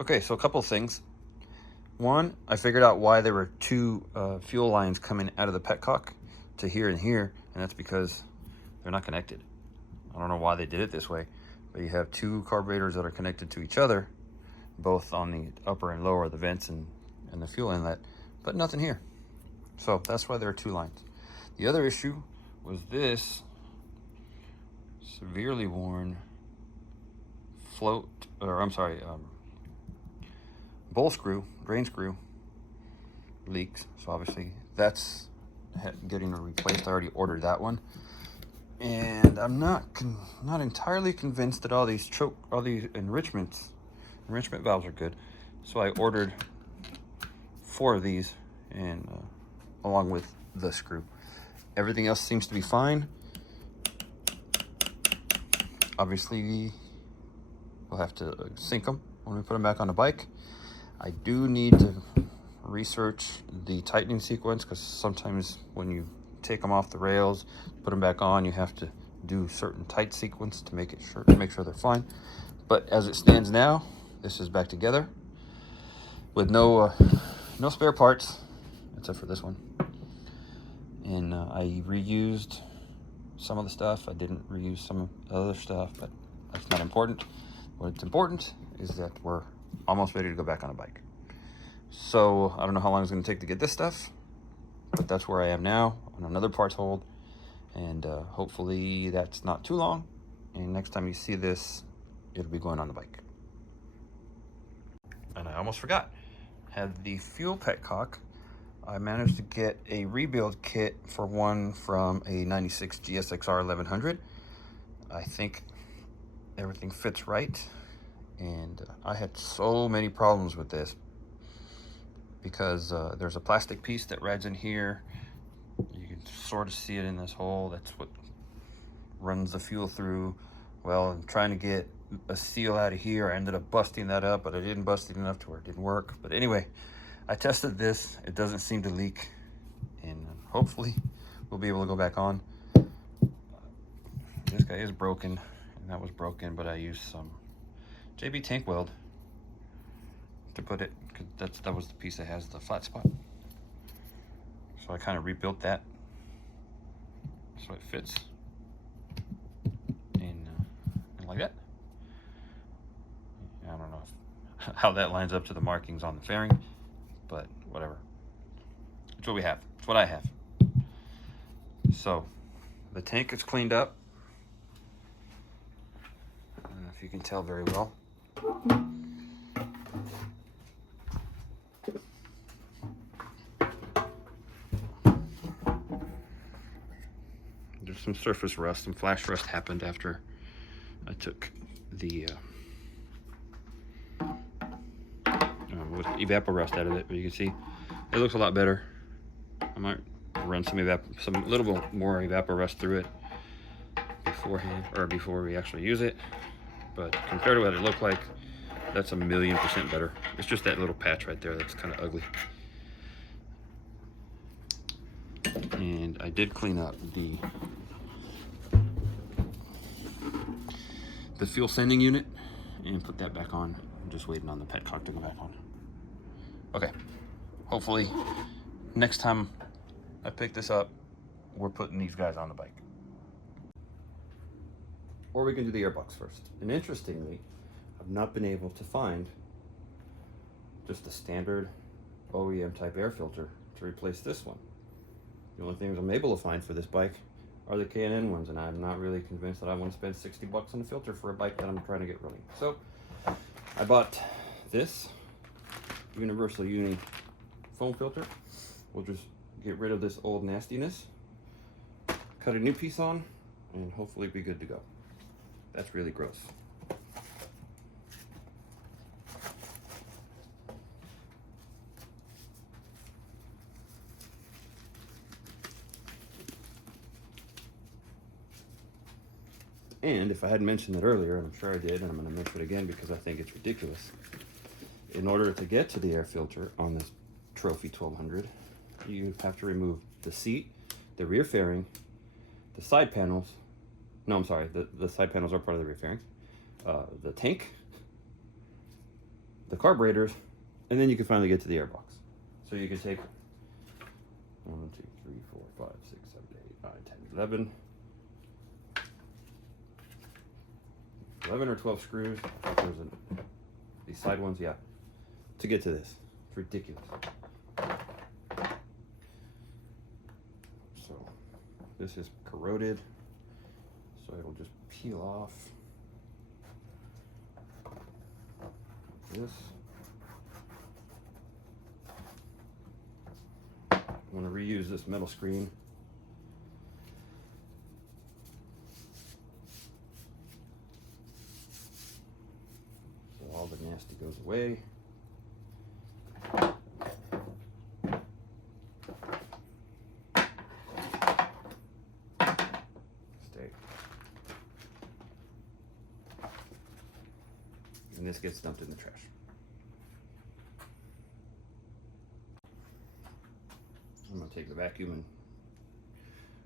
Okay, so a couple of things. One, I figured out why there were two fuel lines coming out of the petcock to here and here, and that's because they're not connected. I don't know why they did it this way, but you have two carburetors that are connected to each other, both on the upper and lower, the vents and the fuel inlet, but nothing here. So that's why there are two lines. The other issue was this severely worn bowl screw, drain screw leaks. So obviously that's getting replaced. I already ordered that one, and I'm not entirely convinced that all these enrichment valves are good. So I ordered 4 of these, and along with the screw. Everything else seems to be fine. Obviously, we'll have to sync them when we put them back on the bike. I do need to research the tightening sequence, because sometimes when you take them off the rails, put them back on, you have to do certain tight sequence to make sure they're fine. But as it stands now, this is back together with no spare parts except for this one. And I reused some of the stuff. I didn't reuse some of the other stuff, but that's not important. What's important is that we're almost ready to go back on a bike. So I don't know how long it's going to take to get this stuff, but that's where I am now, on another parts hold, and hopefully that's not too long, and next time you see this, it'll be going on the bike. And I almost forgot, had the fuel petcock. I managed to get a rebuild kit for one from a 96 GSXR 1100. I think everything fits right, and I had so many problems with this because there's a plastic piece that rides in here. You can sort of see it in this hole. That's what runs the fuel through. Well, I'm trying to get a seal out of here. I ended up busting that up, but I didn't bust it enough to where it didn't work. But anyway, I tested this. It doesn't seem to leak, and hopefully we'll be able to go back on. This guy is broken, and that was broken, but I used some JB tank weld to put it, because that was the piece that has the flat spot. So I kind of rebuilt that so it fits in like that. I don't know how that lines up to the markings on the fairing, but whatever. It's what we have. It's what I have. So the tank is cleaned up. I don't know if you can tell very well. There's some surface rust, some flash rust happened after I took the evapor rust out of it, but you can see it looks a lot better. I might run some little bit more evapor rust through it beforehand, or before we actually use it, but compared to what it looked like, that's 1,000,000% better. It's just that little patch right there that's kind of ugly. And I did clean up the fuel sending unit and put that back on. I'm just waiting on the petcock to go back on. Okay, hopefully next time I pick this up, we're putting these guys on the bike. Or we can do the airbox first. And interestingly, I've not been able to find just a standard OEM type air filter to replace this one. The only things I'm able to find for this bike are the K&N ones, and I'm not really convinced that I want to spend $60 on a filter for a bike that I'm trying to get running. So I bought this Universal Uni foam filter. We'll just get rid of this old nastiness, cut a new piece on, and hopefully be good to go. That's really gross. And if I hadn't mentioned it earlier, and I'm sure I did, and I'm going to mention it again because I think it's ridiculous, in order to get to the air filter on this Trophy 1200, you have to remove the seat, the rear fairing, the side panels. No, I'm sorry, the side panels are part of the rear fairings. The tank, the carburetors, and then you can finally get to the air box. So you can take 1, 2, 3, 4, 5, 6, 7, 8, 9, 10, 11. 11 or 12 screws. These side ones, yeah. To get to this. It's ridiculous. So this is corroded. So it'll just peel off. This. I want to reuse this metal screen. So all the nasty goes away. Stay. And this gets dumped in the trash. I'm going to take the vacuum and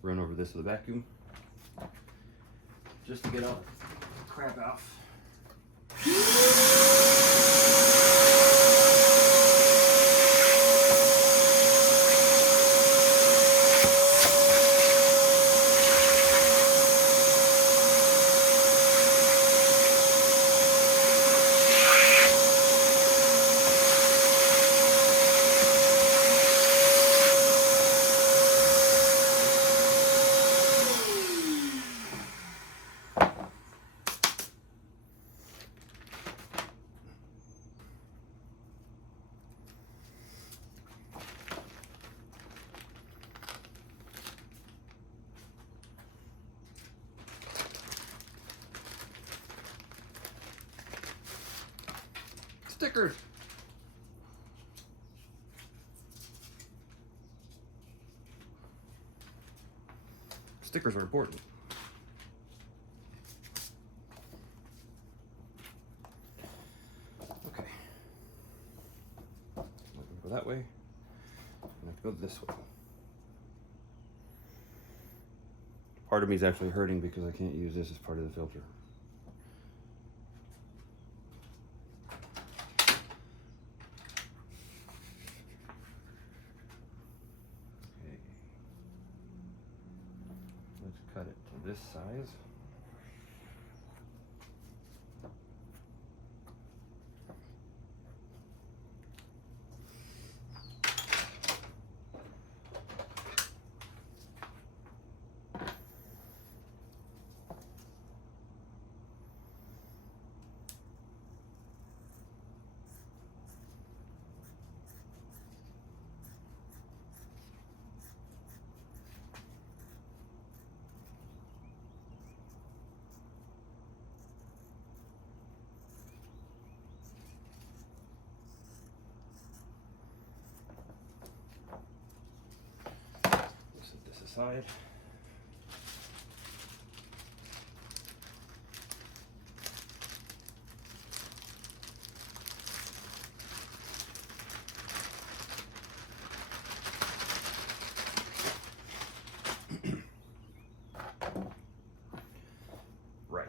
run over this with a vacuum just to get all the crap off. Stickers. Stickers are important. Okay. I'm going to go that way. I'm going to go this way. Part of me is actually hurting because I can't use this as part of the filter. Cut it to this size. Side. Right.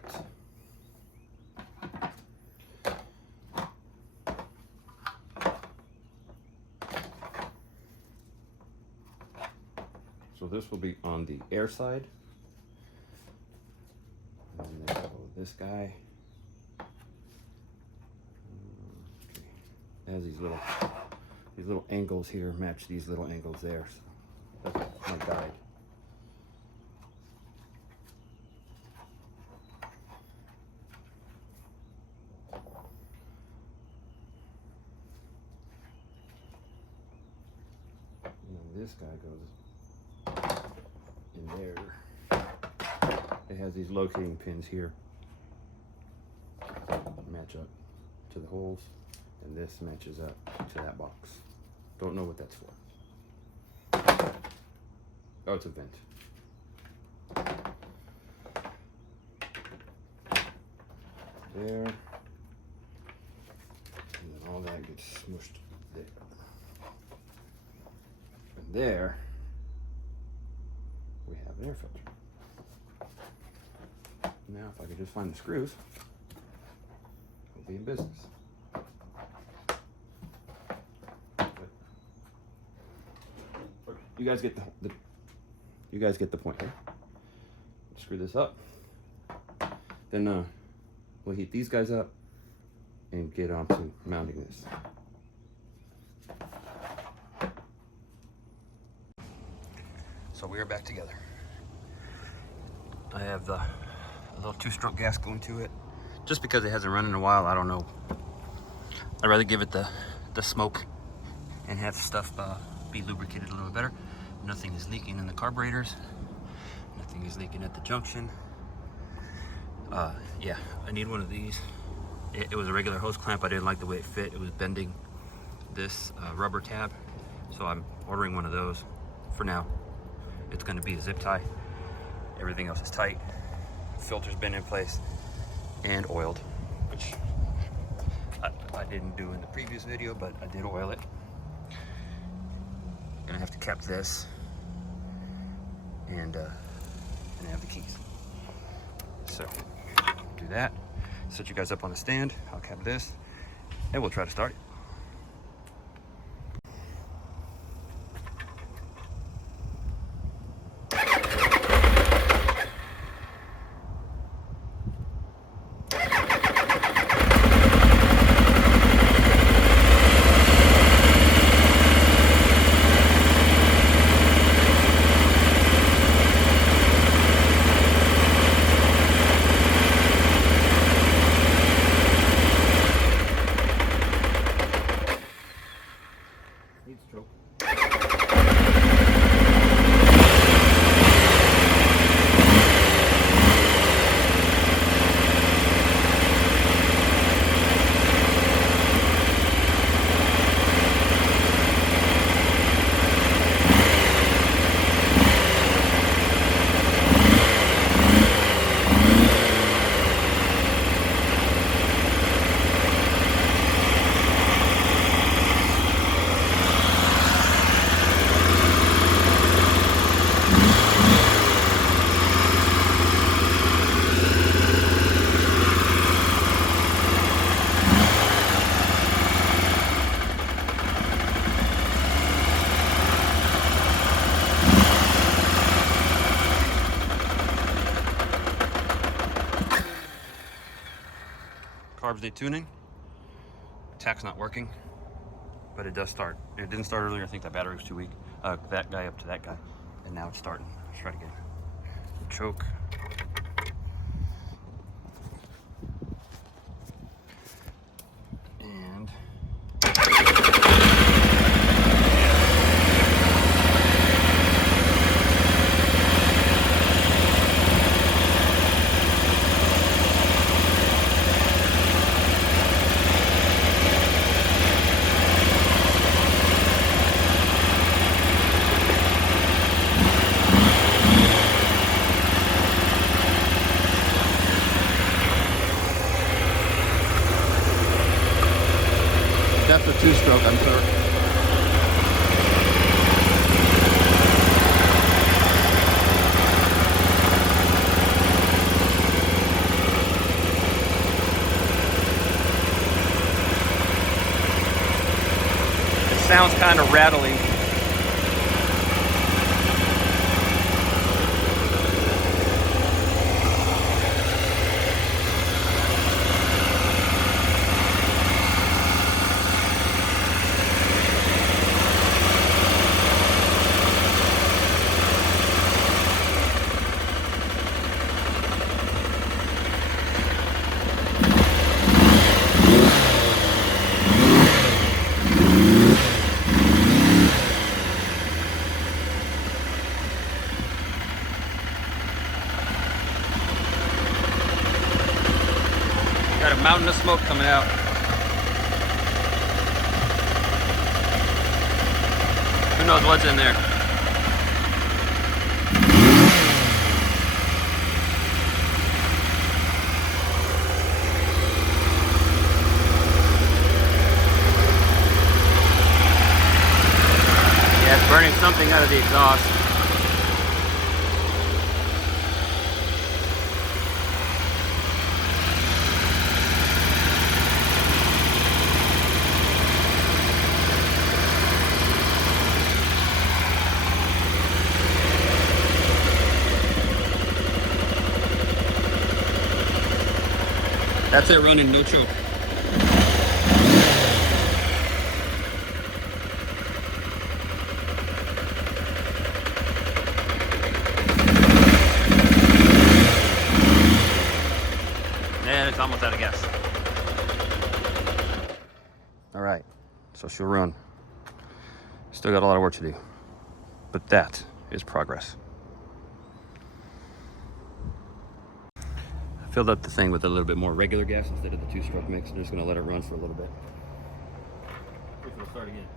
So this will be on the air side. And then this guy. It has these little angles here match these little angles there. So that's my guide. And this guy goes in there. It has these locating pins here, match up to the holes, and this matches up to that box. Don't know what that's for. Oh, it's a vent. There, and then all that gets smushed there. And there we have an air filter. Now if I could just find the screws, we'll be in business. you guys get you guys get the point here. Screw this up. Then we'll heat these guys up and get on to mounting this. So we are back together. I have the little 2-stroke gas going to it. Just because it hasn't run in a while, I don't know. I'd rather give it the smoke and have stuff be lubricated a little better. Nothing is leaking in the carburetors. Nothing is leaking at the junction. Yeah, I need one of these. It was a regular hose clamp. I didn't like the way it fit. It was bending this rubber tab. So I'm ordering one of those for now. It's going to be a zip tie. Everything else is tight. Filter's been in place and oiled, which I didn't do in the previous video, but I did oil it. Gonna have to cap this and have the keys. So do that. Set you guys up on the stand. I'll cap this, and we'll try to start it. Carbs detuning. Tach's not working, but it does start. It didn't start earlier. I think that battery was too weak. That guy up to that guy, and now it's starting. Let's try it again. Choke. And that's a 2-stroke, I'm sure. It sounds kind of rattling. Got a mountain of smoke coming out. Who knows what's in there? Yeah, it's burning something out of the exhaust. That's it running, no choke. And it's almost out of gas. All right, so she'll run. Still got a lot of work to do, but that is progress. I filled up the thing with a little bit more regular gas instead of the 2-stroke mix. I'm just gonna let it run for a little bit. It'll start again.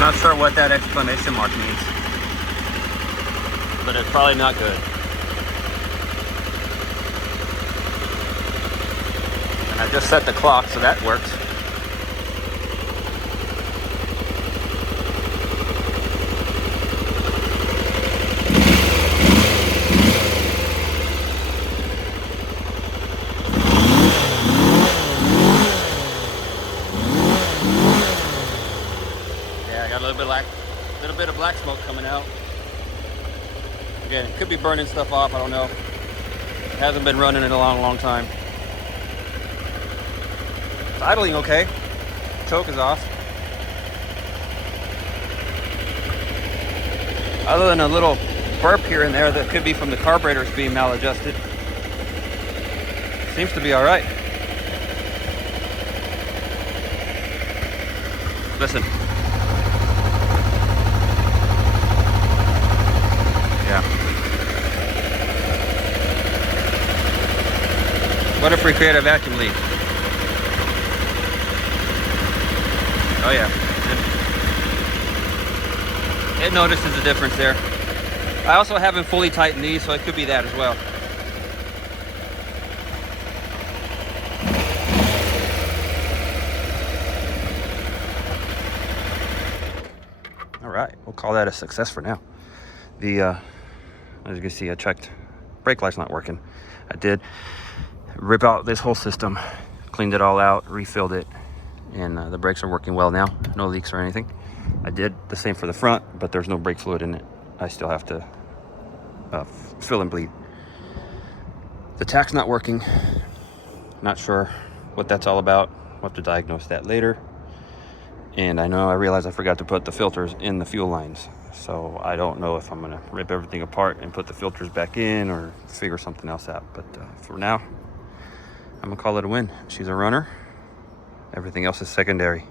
Not sure what that exclamation mark means, but it's probably not good. And I just set the clock, so that works. A little bit of black smoke coming out. Again, it could be burning stuff off, I don't know. It hasn't been running in a long time. It's idling okay. Choke is off. Other than a little burp here and there that could be from the carburetors being maladjusted. Seems to be all right. Listen. Yeah. What if we create a vacuum leak? Oh yeah. It notices the difference there. I also haven't fully tightened these, so it could be that as well. All right, we'll call that a success for now. As you can see, I checked brake light's not working. I did rip out this whole system, cleaned it all out, refilled it, and the brakes are working well now. No leaks or anything. I did the same for the front, but there's no brake fluid in it. I still have to fill and bleed. The tach's not working. Not sure what that's all about. We'll have to diagnose that later. And I realized I forgot to put the filters in the fuel lines. So I don't know if I'm gonna rip everything apart and put the filters back in or figure something else out. But for now, I'm gonna call it a win. She's a runner. Everything else is secondary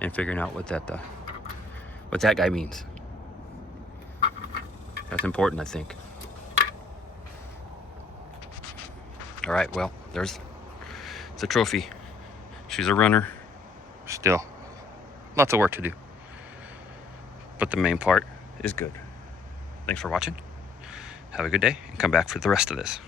and figuring out what that guy means. That's important, I think. All right, well, it's a trophy. She's a runner. Still, lots of work to do. But the main part is good. Thanks for watching. Have a good day and come back for the rest of this.